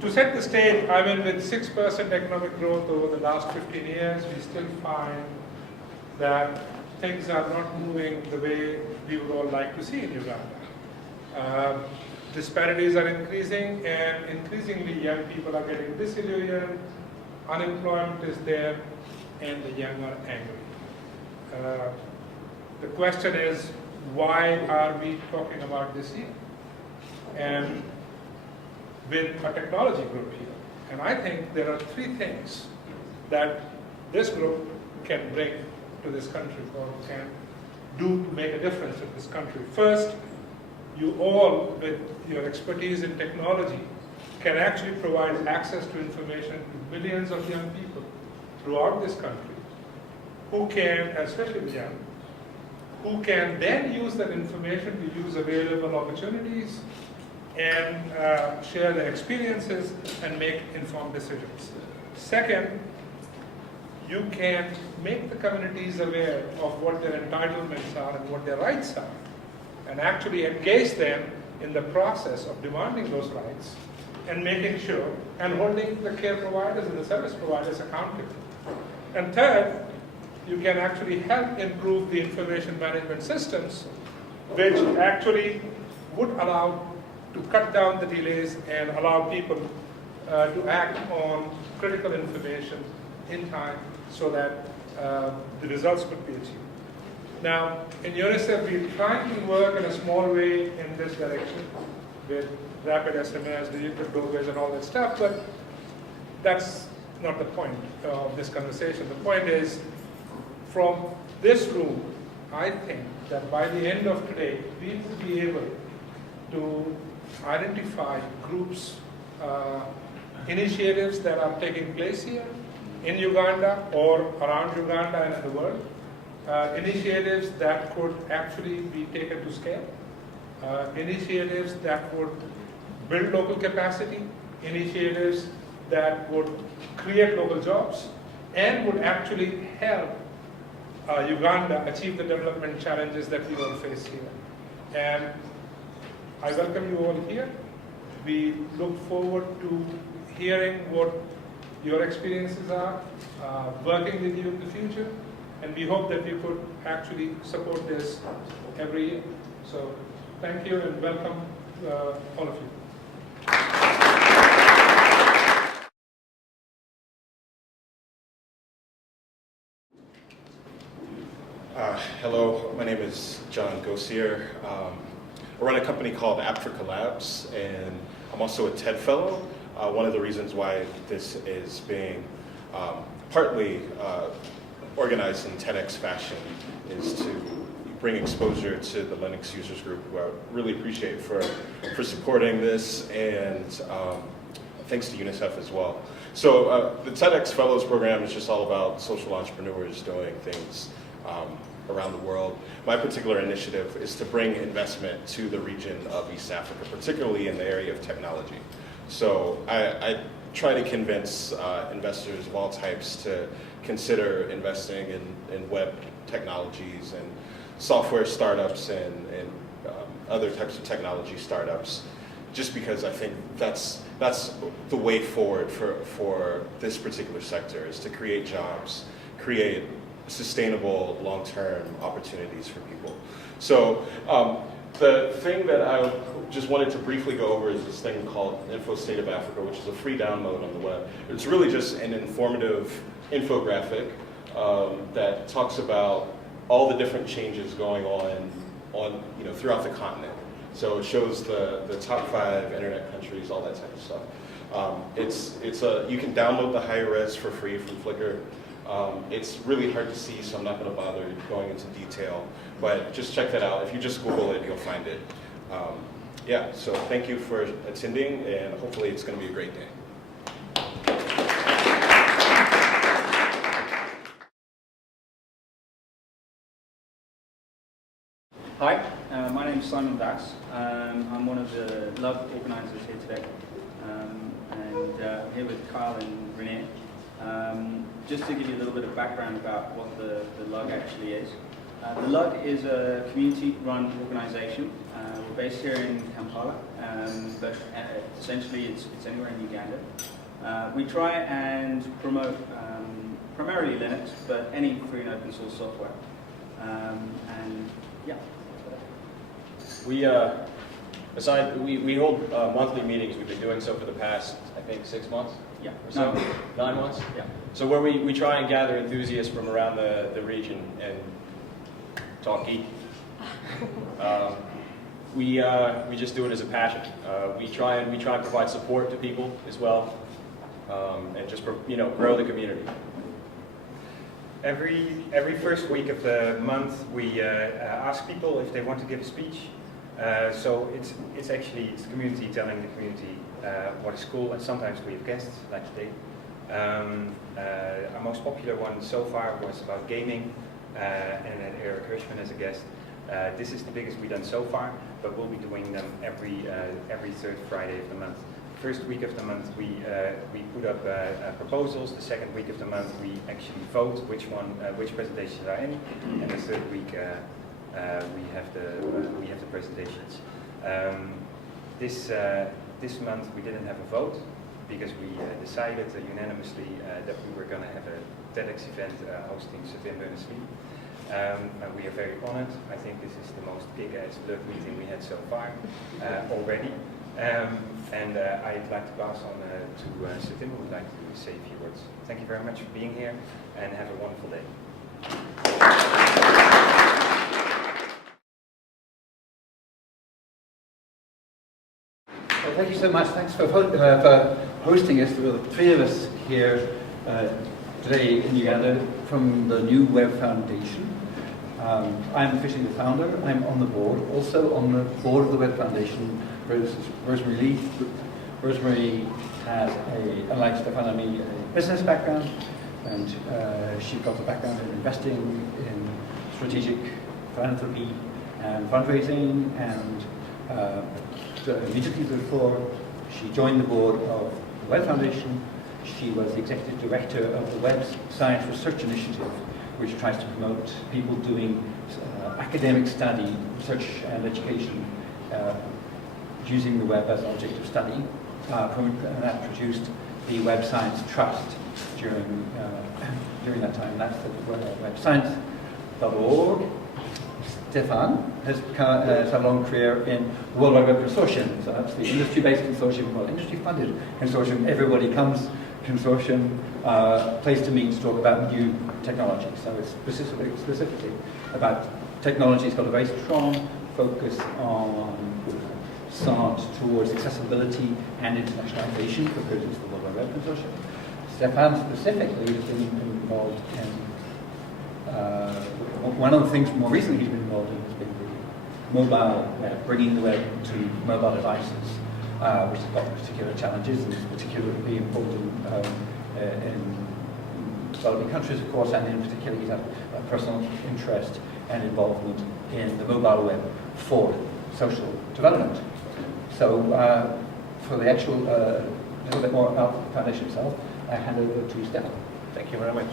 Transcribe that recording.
To set the stage, I mean, with 6% economic growth over the last 15 years, we still find that things are not moving the way we would all like to see in Uganda. Disparities are increasing, and increasingly young people are getting disillusioned, unemployment is there, and the young are angry. The question is, why are we talking about this here? And with a technology group here. And I think there are three things that this group can bring to this country, or can do to make a difference in this country. First, you all, with your expertise in technology, can actually provide access to information to millions of young people throughout this country, who can, especially the young, who can then use that information to use available opportunities and share their experiences and make informed decisions. Second, you can make the communities aware of what their entitlements are and what their rights are, and actually engage them in the process of demanding those rights and making sure and holding the care providers and the service providers accountable. And third, you can actually help improve the information management systems, which actually would allow to cut down the delays and allow people to act on critical information in time so that the results could be achieved. Now, in UNICEF, we're trying to work in a small way in this direction with rapid SMS, digital doorways, and all that stuff, but that's not the point of this conversation. The point is, from this room, I think that by the end of today, we will be able to identify groups, initiatives that are taking place here in Uganda or around Uganda and in the world, initiatives that could actually be taken to scale, initiatives that would build local capacity, initiatives that would create local jobs, and would actually help Uganda achieve the development challenges that we all face here. And I welcome you all here. We look forward to hearing what your experiences are, working with you in the future, and we hope that we could actually support this every year. So thank you and welcome all of you. Hello, my name is John Gosier. I run a company called Africa Labs, and I'm also a TEDFellow. One of the reasons why this is being partly organized in TEDx fashion is to bring exposure to the Linux users group, who I really appreciate for supporting this, and thanks to UNICEF as well. So the TEDx Fellows program is just all about social entrepreneurs doing things around the world. My particular initiative is to bring investment to the region of East Africa, particularly in the area of technology. So I try to convince investors of all types to consider investing in web technologies and software startups and other types of technology startups, just because I think that's the way forward for this particular sector, is to create jobs, create sustainable long-term opportunities for people. So the thing that I just wanted to briefly go over is this thing called Info State of Africa, which is a free download on the web. It's really just an informative infographic that talks about all the different changes going on throughout the continent. So it shows the top 5 internet countries, all that type of stuff. You can download the high res for free from Flickr. It's really hard to see, so I'm not going to bother going into detail, but just check that out. If you just Google it, you'll find it. Yeah, so thank you for attending, and hopefully it's going to be a great day. Hi, my name is Simon Vass. I'm one of the LUG organisers here today, and I'm here with Kyle and Reinier. Just to give you a little bit of background about what the LUG actually is. The LUG is a community-run organisation. We're based here in Kampala, but essentially it's anywhere in Uganda. We try and promote primarily Linux, but any free and open source software. And yeah. We we hold monthly meetings. We've been doing so for the past, I think, 6 months. Yeah. Or so? 9 months? Yeah. So where we try and gather enthusiasts from around the region and talk geek. We just do it as a passion. We try and provide support to people as well, and just grow the community. Every first week of the month, we ask people if they want to give a speech. So it's community telling the community what is cool, and sometimes we have guests like today. Our most popular one so far was about gaming, and had Eric Hirschman as a guest. This is the biggest we've done so far, but we'll be doing them every third Friday of the month. First week of the month we put up proposals. The second week of the month we actually vote which presentations are in, and the third week we have the presentations. This month we didn't have a vote because we decided unanimously that we were going to have a TEDx event hosting Stephene Berners-Lee. And we are very honored. I think this is the most big-ass blurb meeting we had so far already. And I'd like to pass on to Stephene, who would like to say a few words. Thank you very much for being here, and have a wonderful day. Well, thank you so much. Thanks for hosting us. There are three of us here today in Uganda from the New Web Foundation. I'm officially the founder. I'm on the board. Also on the board of the Web Foundation, Rosemary Leith. Rosemary has, unlike Stephene and me, a business background, and she's got a background in investing in strategic philanthropy and fundraising, and immediately before she joined the board of the Web Foundation, she was the executive director of the Web Science Research Initiative, which tries to promote people doing academic study, research and education using the web as an object of study. And that produced the Web Science Trust during that time. That's at webscience.org. Stephene has had a long career in the World Wide Web Consortium. So that's the industry-based consortium, well, industry-funded consortium. Everybody comes, consortium, place to meet to talk about new technology. So it's specifically about technology. It's got a very strong focus on start towards accessibility and internationalization, because it's the World Wide Web Consortium. Stephene specifically has been involved in one of the things more recently he's been involved in has been the mobile web, bringing the web to mobile devices, which has got particular challenges and is particularly important in developing countries, of course, and in particular he's had a personal interest and involvement in the mobile web for social development. So for the actual little bit more about the foundation itself, I hand over to Stephene. Thank you very much.